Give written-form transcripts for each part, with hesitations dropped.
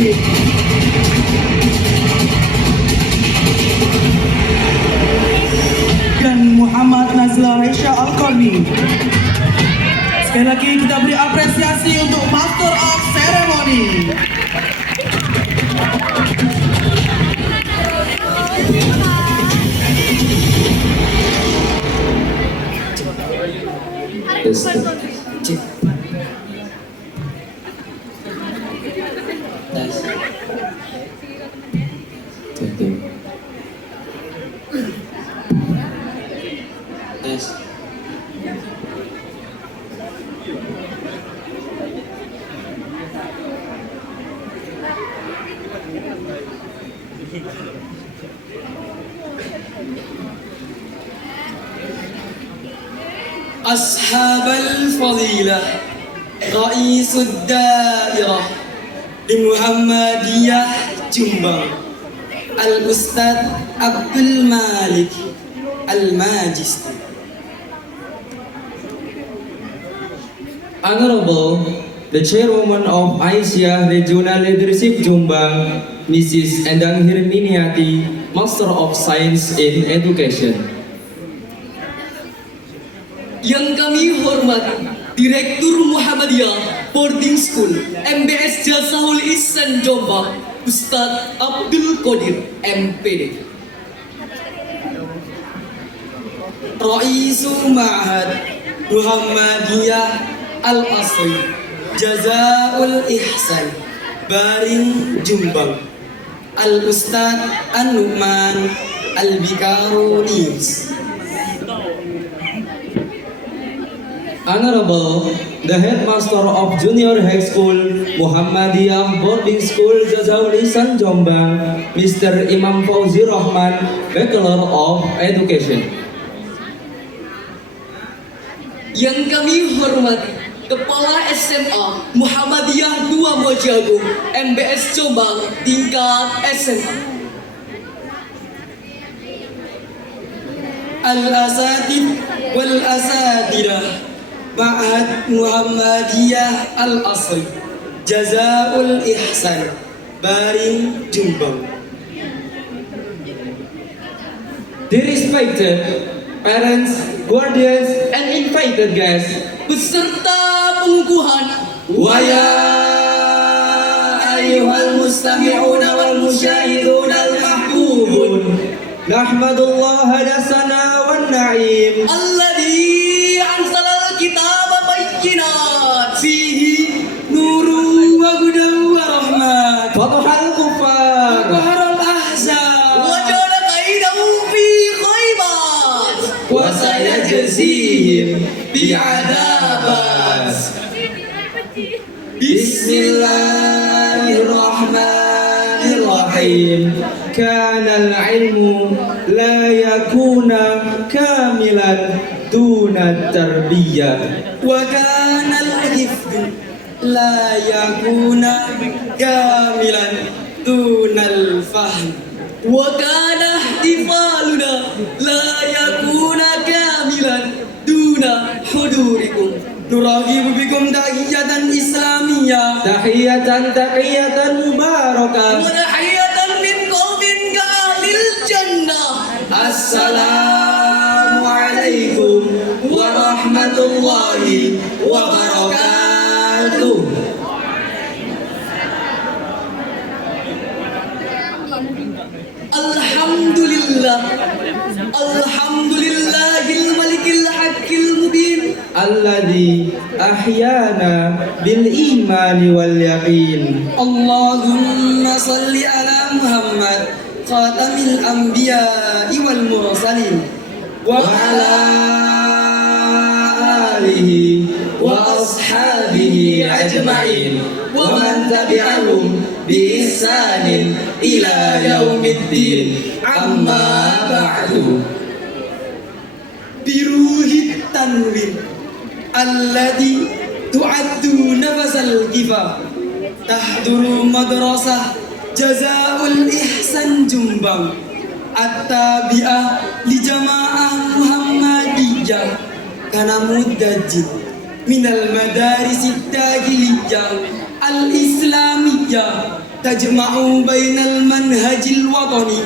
dan Muhammad Nazla Resha Al-Qarni. Sekali lagi kita beri apresiasi untuk Master of Ceremony. أصحاب الفضيلة رئيس الدائرة لمحمدية جنبان الأستاذ عبد المالك الماجستي. Honorable, the Chairwoman of Aisyah Regional Leadership Jombang, Mrs. Endang Hirminiati, Master of Science in Education. Yang kami hormati Direktur Muhammadiyah Boarding School MBS Jasahul Ihsan Jombang Ustadz Abdul Qadir MPD. Raisu Ma'had Muhammadiyah Al-Asri Jazaul Ihsan Baring Jombang Al-Ustadz An-Nu'man Al-Bikarunius. Honorable, the Headmaster of Junior High School Muhammadiyah Boarding School Jazaul Ihsan Jombang, Mr. Imam Fauzi Rahman, Bachelor of Education. Yang kami hormati Kepala SMA Muhammadiyah 2 Mojagung MBS Jombang tingkat SMA. Al-Asatid wal-Asatidah Ma'had Muhammadiyah Al-Asri Jazaul Ihsan Baring Jombang. Dear respected parents, guardians, and invited guests, beserta pengukuhan wa ya ayyuhal mustami'una wal musyahiduna al mahbubun, nahmadullaha dasana wan na'im alladzi anzalal kitaba bayyinat fihi nuru wa hudan wa rahmat fathal kufar wa qaharul ahzab wa jala kaidahum fi khaybat wa sayajzihim bi'adabas. Bismillahirrahmanirrahim. Kana al-ilmu la yakuna kamilan duna tarbiyah, wa kana al-hifdhu la yakuna kamilan dunal fahm, wa kana ihtifaluna la yakuna kamilan duna hudurikum. Nurahibu bikum tahiyatan islamiyah tahiyatan mubarakah, wa tahiyatan min qalbin ka'alil jannah. assalamu alaikum warahmatullahi wabarakatuh. Alhamdulillah, alhamdulillahil malikil haqqil mubin, alladzi ahyana bil imani wal yaqin. Allahumma salli ala Muhammad khatamil anbiya'i wal mursalin Wa ala alihi wa ashabihi ajma'in wa man tabi'ahum bi ihsanin ila yaumiddin. Amma ba'du. biruhit tanwin alladhi tu'addu nafasal kifa tahduru madrasah Jazaul Ihsan Jombang at-tabi'ah li jamaah Muhammadiyah kana mudajjid minal madaris ad-dahiliyah al-islamiyah tajma'u bainal manhajil watani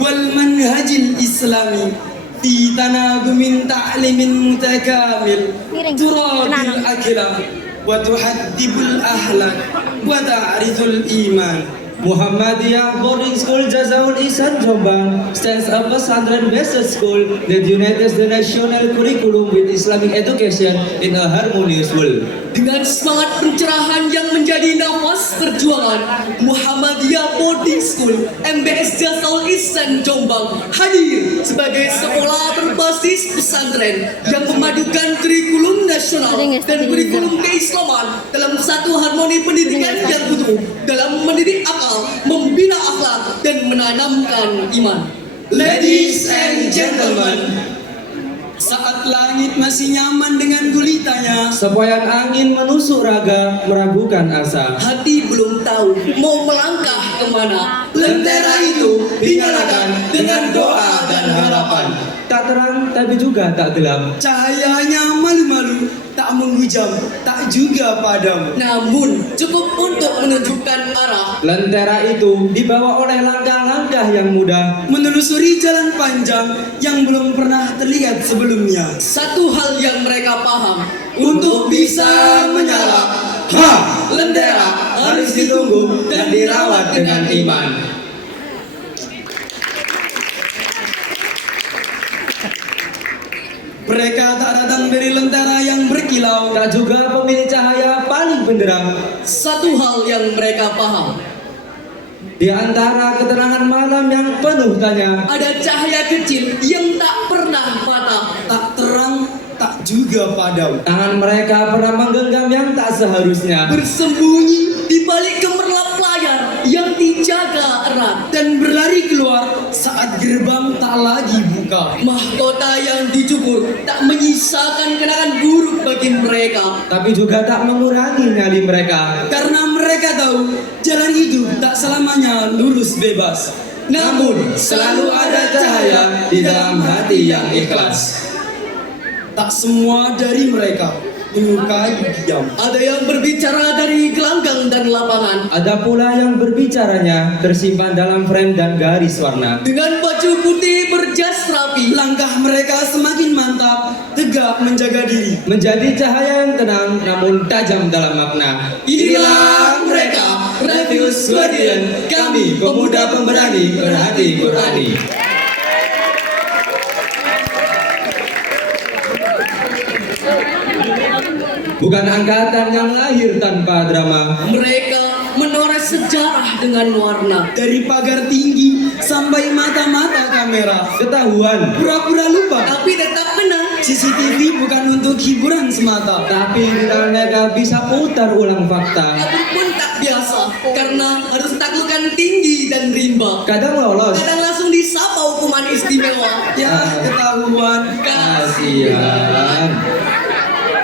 wal manhajil islami fi tanagumin ta'limin mutakamil turabil akhlaq wa tuhaddibul ahlak wa ta'riful iman. Muhammadiyah Boarding School Jazaul Ihsan Jombang stands a pesantren-based school that unites the national curriculum with Islamic education in a harmonious world. Dengan semangat pencerahan yang menjadi nafas perjuangan, Muhammadiyah Boarding School MBS Jazaul Ihsan Jombang hadir sebagai sekolah berbasis pesantren yang memadukan kurikulum nasional dan kurikulum keislaman dalam satu harmoni pendidikan yang utuh dalam mendidik akal, membina akhlak dan menanamkan iman. Ladies and gentlemen, saat langit masih nyaman dengan gulitanya, Sempoyan angin menusuk raga, meragukan asa. Hati belum tahu mau melangkah kemana. lentera itu dinyalakan dengan doa dan harapan. Tak terang tapi juga tak gelap. Cahayanya malu-malu, tak menghujam, tak juga padam. Namun cukup untuk menunjukkan arah. Lentera itu dibawa oleh langkah-langkah yang mudah. Menelusuri jalan panjang yang belum pernah terlihat sebelumnya. Satu hal yang mereka paham, Untuk bisa menyala, lentera harus ditunggu dan dirawat dengan iman. Mereka tak datang dari lentera yang berkilau, Tak juga pemilik cahaya paling benderang. satu hal yang mereka paham, Di antara keterangan malam yang penuh tanya, ada cahaya kecil yang tak pernah patah. tak terang, tak juga padam. tangan mereka pernah menggenggam yang tak seharusnya. Bersembunyi di balik gemerlap layar yang dijaga erat. Dan berlari keluar saat gerbang tak lagi buka. Mahkota yang dicubur tak menyisakan kenangan buruk bagi mereka. Tapi juga tak mengurangi nyali mereka. Karena mereka tahu jalan hidup tak selamanya lurus bebas. Namun selalu ada cahaya di dalam hati yang ikhlas. Tak semua dari mereka menyukai diam. Ada yang berbicara dari gelanggang dan lapangan. Ada pula yang berbicaranya tersimpan dalam frame dan garis warna. Dengan baju putih berjas rapi, Langkah mereka semakin mantap, tegak menjaga diri. Menjadi cahaya yang tenang namun tajam dalam makna. inilah mereka, Revius Guardian, kami pemuda pemberani berhati Qurani. Bukan angkatan yang lahir tanpa drama. Mereka menoreh sejarah dengan warna. Dari pagar tinggi sampai mata-mata kamera. Ketahuan, Pura-pura lupa. Tapi tetap menang. CCTV bukan untuk hiburan semata. tapi bila mereka bisa putar ulang fakta. Kabur pun tak biasa, karena harus taklukkan tinggi dan rimba. Kadang lolos, Kadang langsung disapa hukuman istimewa. Ya ketahuan. kasihan.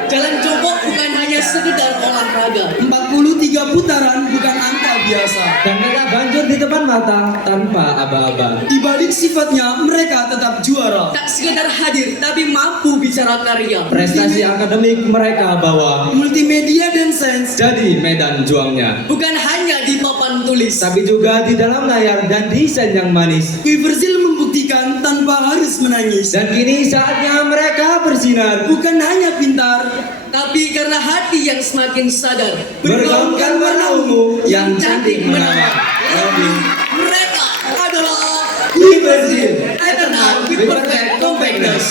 Jalan jongkok bukan hanya sekedar olahraga. 43 putaran bukan angka biasa. Dan mereka banjur di depan mata tanpa aba-aba. Di balik sifatnya mereka tetap juara. Tak sekedar hadir, tapi mampu bicara karya. Prestasi akademik mereka bawa Multimedia dan sains. jadi medan juangnya. Bukan hanya di papan tulis. Tapi juga di dalam layar dan desain yang manis. Quiversil membuktikan tanpa harus menangis. Dan kini saatnya mereka bersinar. Bukan hanya pintar, Tapi karena hati yang semakin sadar, Bergaungkan warna ungu yang cantik menawan. Lalu mereka adalah Quiversil, Eternal with Perfect Compactness.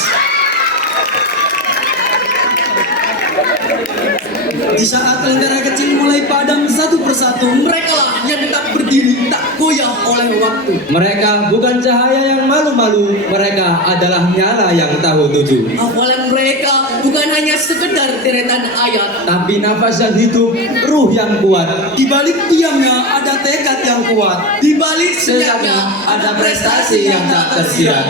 di saat lentera kecil mulai padam satu persatu, Mereka lah yang tetap berdiri, tak goyah oleh waktu. Mereka bukan cahaya yang malu-malu. Mereka adalah nyala yang tahu tuju. Hafalan mereka bukan hanya sekedar deretan ayat. Tapi nafas yang hidup, ruh yang kuat. di balik diamnya ada tekad yang kuat. Di balik Senyapnya senyapnya ada prestasi yang tak tersirat.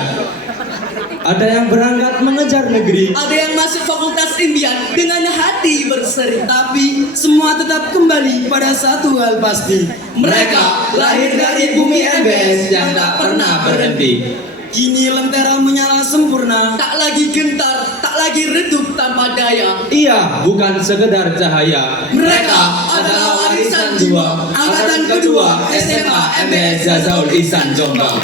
Ada yang berangkat mengejar negeri. Ada yang masuk fakultas impian dengan hati berseri. Tapi semua tetap kembali pada satu hal pasti. Mereka lahir dari bumi MBS yang tak pernah berhenti. Kini lentera menyala sempurna. Tak lagi gentar, tak lagi redup tanpa daya. Ia bukan sekedar cahaya. Mereka adalah warisan jiwa angkatan kedua SMA MBS Jazaul Ihsan Jombang.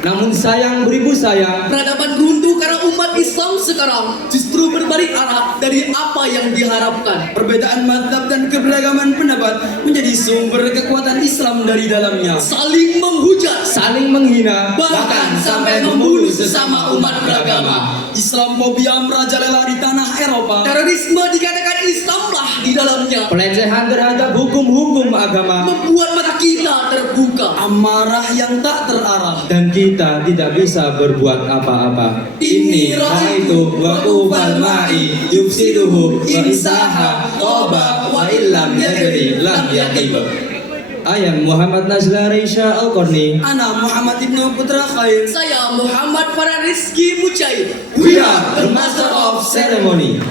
Namun sayang beribu sayang, Peradaban runtuh karena umat Islam sekarang justru berbalik arah dari apa yang diharapkan. Perbedaan mazhab dan keberagaman pendapat menjadi sumber kekuatan Islam dari dalamnya. Saling menghujat, saling menghina, bahkan sampai membunuh sesama umat beragama. Islamofobia merajalela di tanah Eropa. Terorisme dikatakan Islamlah di dalamnya, pelecehan terhadap hukum-hukum agama, membuat mata kita terbuka. Amarah yang tak terarah. dan kita tidak bisa berbuat apa-apa. Ini raitu wa ubal ma'i yufsiduhu wa isaha toba wa illam yadri lam yaqib. I am Muhammad Nazla Reisha Al-Qarni. Ana Muhammad Ibnu Putra Khair. Saya Muhammad Farah Rizky Mucair. We are the master of ceremony.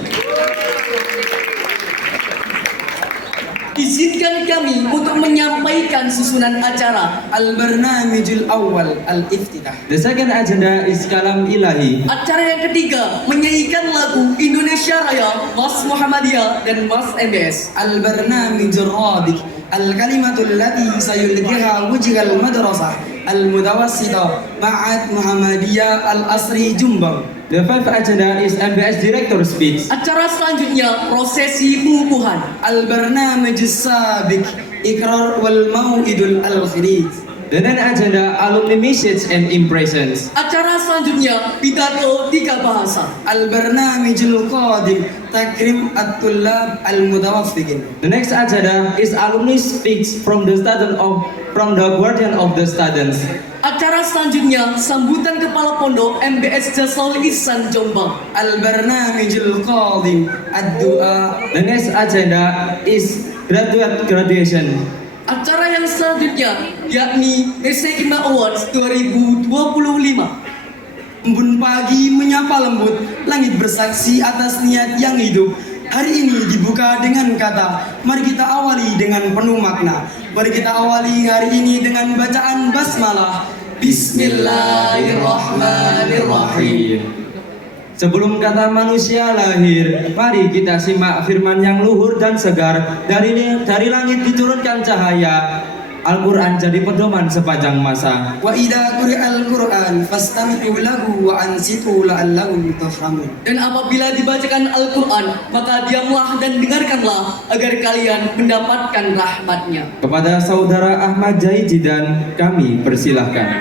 Izinkan kami untuk menyampaikan susunan acara. Al-Barnamijul Awal Al-Iftitah. The second agenda is Kalam Ilahi. Acara yang ketiga menyanyikan lagu Indonesia Raya Mas Muhammadiyah dan Mas MBS. Al-Barnamijul Rabiq Al-Kalimatul Lati Sayulqiha Wujhal Madrasah Al-Mutawassitah Ma'ad Muhammadiyah Al-Asri Jombang. The fifth agenda is MBS Director Speech. Acara selanjutnya prosesi pengukuhan. Al-Barnamijus Sabiq Ikrar wal Mau'idul Al-Khirij. The next agenda Alumni Message and Impressions. Acara selanjutnya pidato 3 bahasa. Al-Barnamijul Qadim Takrim At-Tullab Al-Mutawaffiqin. The next agenda is Alumni Speech from the Guardian of the Students. Acara selanjutnya sambutan kepala pondok MBS Jazaul Ihsan Jombang. Al-Barnamijul Qadim Ad-Du'a. The next agenda is graduation. Acara yang selanjutnya yakni Mesekima Awards 2025. Embun pagi menyapa lembut, langit bersaksi atas niat yang hidup. Hari ini dibuka dengan kata, mari kita awali dengan penuh makna. Mari kita awali hari ini dengan bacaan basmalah. Bismillahirrahmanirrahim. Sebelum kata manusia lahir, mari kita simak firman yang luhur dan segar. Dari langit diturunkan cahaya. Al-Quran jadi pedoman sepanjang masa. Wa idza quri'al Qur'an fastami'u lahu wa ansitu la'allakum tufhamun. Dan apabila dibacakan Al-Quran, maka diamlah dan dengarkanlah agar kalian mendapatkan rahmatnya. Kepada saudara Ahmad Jaijidan, kami persilahkan.